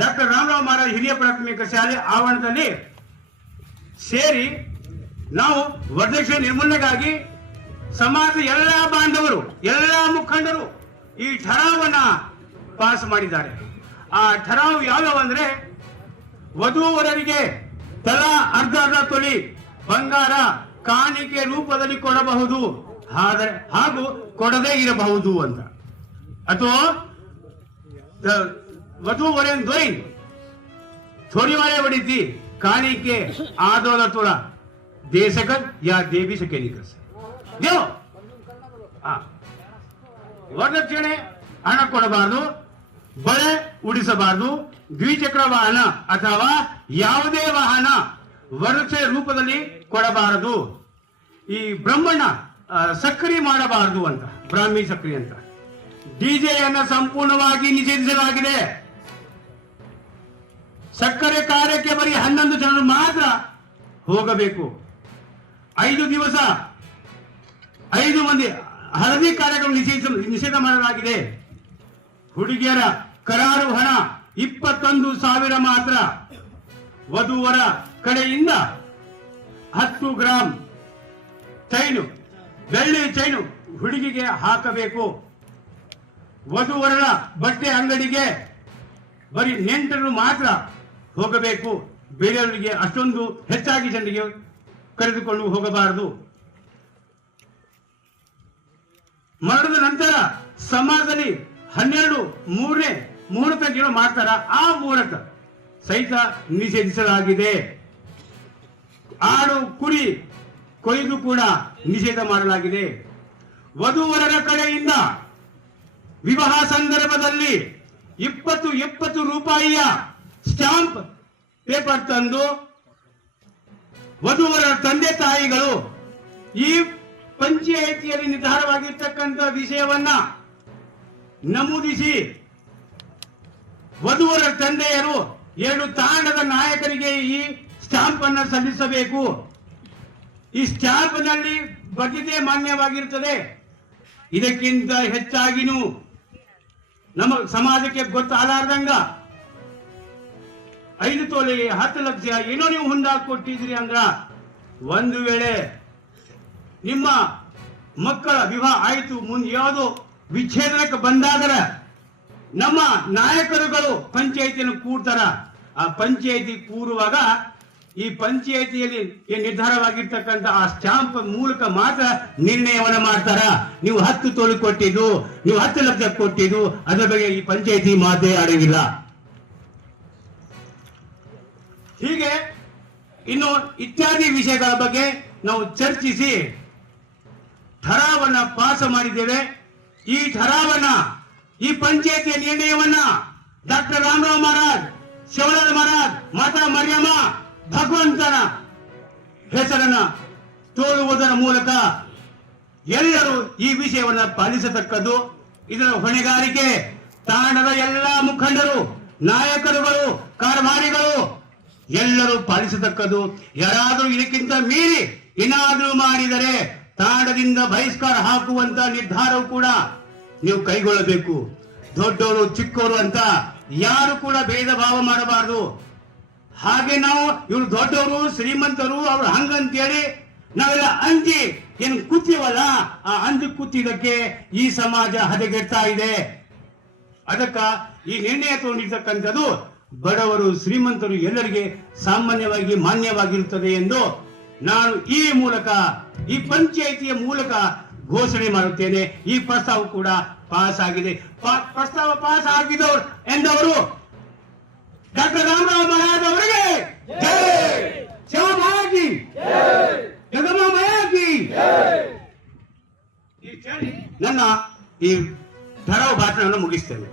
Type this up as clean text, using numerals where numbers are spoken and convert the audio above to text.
Doctor Ramarao Maharaj ಹಿರಿಯ ಪ್ರಾಥಮಿಕ ಶಾಲೆ ಆವರಣದಲ್ಲಿ ಸೇರಿ ನಾವು ವರದಕ್ಷಿಣೆ ನಿರ್ಮೂಲನೆಗಾಗಿ ಸಮಾಜದ ಎಲ್ಲ ಬಾಂಧವರು, ಎಲ್ಲ ಮುಖಂಡರು ಈ ಠರಾವನ್ನ ಪಾಸ್ ಮಾಡಿದ್ದಾರೆ. ಆ ಠರಾವು ಯಾವ್ಯಾವ ಅಂದ್ರೆ, ವಧುವರರಿಗೆ ತಲಾ ಅರ್ಧ ತೊಲಿ ಬಂಗಾರ ಕಾಣಿಕೆ ರೂಪದಲ್ಲಿ ಕೊಡಬಹುದು, ಹಾಗೂ ಕೊಡದೇ ಇರಬಹುದು ಅಂತ. ಅಥವಾ वधूवरें दोई थोड़ी वाले बड़ी थी कहानी के आदोला थोड़ा दे सकत या दे भी सके नहीं कर सकते देव ವರದಕ್ಷಿಣೆ ಹಣ ಕೊಡಬಾರದು, ಬಳೆ ಉಡಿಸಬಾರದು, ದ್ವಿಚಕ್ರ ವಾಹನ ಅಥವಾ ಯಾವುದೇ ವಾಹನ ವರದಕ್ಷಿಣೆ ರೂಪದಲ್ಲಿ ಕೊಡಬಾರದು. ಈ ಬ್ರಹ್ಮಣ್ಣ ಸಕ್ರಿ ಮಾಡಬಾರದು ಅಂತ, ಬ್ರಾಹ್ಮಿ ಸಕ್ರಿ ಅಂತ. ಡಿಜೆಯನ್ನು ಸಂಪೂರ್ಣವಾಗಿ ನಿಷೇಧಿಸಲಾಗಿದೆ. ಸಕ್ಕರೆ ಕಾರ್ಯಕ್ಕೆ ಬರೀ 11 ಜನರು ಮಾತ್ರ ಹೋಗಬೇಕು. 5 ದಿವಸ 5 ಮಂದಿ ಹಳದಿ ಕಾರ್ಯಕ್ರಮ ನಿಷೇಧ ಮಾಡಲಾಗಿದೆ. ಹುಡುಗಿಯರ ಕರಾರು ಹಣ 21,000 ಮಾತ್ರ. ವಧುವರ ಕಡೆಯಿಂದ 10 ಗ್ರಾಂ ಚೈನು, ಬೆಳ್ಳಿ ಚೈನು ಹುಡುಗಿಗೆ ಹಾಕಬೇಕು. ವಧುವರರ ಬಟ್ಟೆ ಅಂಗಡಿಗೆ ಬರೀ ನೆಂಟರು ಮಾತ್ರ ಹೋಗಬೇಕು. ಬೇರೆಯವರಿಗೆ ಅಷ್ಟೊಂದು ಹೆಚ್ಚಾಗಿ ಜನರಿಗೆ ಕರೆದುಕೊಂಡು ಹೋಗಬಾರದು. ಮರಣದ ನಂತರ ಸಮಾಜದಲ್ಲಿ 12 ಮೂರನೇ ಮುಹೂರ್ತ ಏನೋ ಮಾಡ್ತಾರ, ಆ ಮುಹೂರ್ತ ಸಹಿತ ನಿಷೇಧಿಸಲಾಗಿದೆ. ಆಡು ಕುರಿ ಕೊಯ್ದು ಕೂಡ ನಿಷೇಧ ಮಾಡಲಾಗಿದೆ. ವಧುವರರ ಕಡೆಯಿಂದ ವಿವಾಹ ಸಂದರ್ಭದಲ್ಲಿ 20 ರೂಪಾಯಿಯ ಸ್ಟಾಂಪ್ ಪೇಪರ್ ತಂದು ವಧುವರ ತಂದೆ ತಾಯಿಗಳು ಈ ಪಂಚಾಯಿತಿಯಲ್ಲಿ ನಿರ್ಧಾರವಾಗಿರ್ತಕ್ಕಂಥ ವಿಷಯವನ್ನ ನಮೂದಿಸಿ ವಧುವರ ತಂದೆಯರು 2 ತಾಂಡದ ನಾಯಕರಿಗೆ ಈ ಸ್ಟಾಂಪ್ ಅನ್ನು ಸಲ್ಲಿಸಬೇಕು. ಈ ಸ್ಟಾಂಪ್ ನಲ್ಲಿ ಬದ್ಧತೆ ಮಾನ್ಯವಾಗಿರುತ್ತದೆ. ಇದಕ್ಕಿಂತ ಹೆಚ್ಚಾಗಿನೂ ನಮ್ಮ ಸಮಾಜಕ್ಕೆ ಗೊತ್ತಾಗಲಾರ್ದಂಗ 5 ತೊಲೆ 10 ಲಕ್ಷ ಏನೋ ನೀವು ಹುಂಡಾಗಿ ಕೊಟ್ಟಿದ್ರಿ ಅಂದ್ರ, ಒಂದು ವೇಳೆ ನಿಮ್ಮ ಮಕ್ಕಳ ವಿವಾಹ ಆಯಿತು, ಮುಂದೆ ಯಾವುದೋ ವಿಚ್ಛೇದನಕ್ಕೆ ಬಂದಾದರೆ ನಮ್ಮ ನಾಯಕರುಗಳು ಪಂಚಾಯಿತಿಯನ್ನು ಕೂಡ್ತಾರ. ಆ ಪಂಚಾಯಿತಿ ಕೂರುವಾಗ ಈ ಪಂಚಾಯಿತಿಯಲ್ಲಿ ನಿರ್ಧಾರವಾಗಿರ್ತಕ್ಕಂಥ ಆ ಸ್ಟಾಂಪ್ ಮೂಲಕ ಮಾತ್ರ ನಿರ್ಣಯವನ್ನು ಮಾಡ್ತಾರ. ನೀವು 10 ತೊಲೆ ಕೊಟ್ಟಿದ್ದು, ನೀವು 10 ಲಕ್ಷ ಕೊಟ್ಟಿದ್ದು, ಅದರ ಬಗ್ಗೆ ಈ ಪಂಚಾಯಿತಿ ಮಾತೇ ಆಡಂಗಿಲ್ಲ. ಹೀಗೆ ಇನ್ನು ಇತ್ಯಾದಿ ವಿಷಯಗಳ ಬಗ್ಗೆ ನಾವು ಚರ್ಚಿಸಿ ಠರಾವನ್ನ ಪಾಸ್ ಮಾಡಿದ್ದೇವೆ. ಈ ಠರಾವನ್ನ, ಈ ಪಂಚಾಯಿತಿಯ ನಿರ್ಣಯವನ್ನ ಡಾಕ್ಟರ್ ರಾಮರಾವ್ ಮಹಾರಾಜ್, ಶಿವರಾಜ ಮಹಾರಾಜ್, ಮಾತಾ ಮರಿಯಮ್ಮ ಭಗವಂತನ ಹೆಸರನ್ನ ತೋರುವುದರ ಮೂಲಕ ಎಲ್ಲರೂ ಈ ವಿಷಯವನ್ನ ಪಾಲಿಸತಕ್ಕದ್ದು. ಇದರ ಹೊಣೆಗಾರಿಕೆ ತಾಂಡದ ಎಲ್ಲ ಮುಖಂಡರು, ನಾಯಕರುಗಳು, ಕಾರ್ಯಭಾರಿಗಳು ಎಲ್ಲರೂ ಪಾಲಿಸತಕ್ಕದ್ದು. ಯಾರಾದರೂ ಇದಕ್ಕಿಂತ ಮೀರಿ ಏನಾದರೂ ಮಾಡಿದರೆ ತಾಂಡದಿಂದ ಬಹಿಷ್ಕಾರ ಹಾಕುವಂತ ನಿರ್ಧಾರವು ಕೂಡ ನೀವು ಕೈಗೊಳ್ಳಬೇಕು. ದೊಡ್ಡವರು ಚಿಕ್ಕವರು ಅಂತ ಯಾರು ಕೂಡ ಭೇದ ಭಾವ ಮಾಡಬಾರದು. ಹಾಗೆ ನಾವು ಇವರು ದೊಡ್ಡವರು ಶ್ರೀಮಂತರು ಅವ್ರು ಹಂಗಂತೇಳಿ ನಾವೆಲ್ಲ ಅಂಜಿ ಏನು ಕೂತೀವಲ್ಲ, ಆ ಅಂಜು ಕೂತಿದ್ದಕ್ಕೆ ಈ ಸಮಾಜ ಹದಗೆಡ್ತಾ ಇದೆ. ಅದಕ್ಕ ಈ ನಿರ್ಣಯ ತಗೊಂಡಿರ್ತಕ್ಕಂಥದ್ದು ಬಡವರು ಶ್ರೀಮಂತರು ಎಲ್ಲರಿಗೆ ಸಾಮಾನ್ಯವಾಗಿ ಮಾನ್ಯವಾಗಿರುತ್ತದೆ ಎಂದು ನಾನು ಈ ಮೂಲಕ, ಈ ಪಂಚಾಯಿತಿಯ ಮೂಲಕ ಘೋಷಣೆ ಮಾಡುತ್ತೇನೆ. ಈ ಪ್ರಸ್ತಾವ ಕೂಡ ಪಾಸ್ ಆಗಿದೆ. ಪ್ರಸ್ತಾವ ಪಾಸ್ ಆಗಿದವರು ಎಂದವರು ಡಾಕ್ಟರ್ ರಾಮರಾವ್ ಮಹಾರಾಜ್ ಅವರಿಗೆ ಶಿವಭಾಗಿ ಜಗಮಯಾಗಿ ನನ್ನ ಈ ಠರಾವು ಭಾಷಣವನ್ನು ಮುಗಿಸ್ತೇನೆ.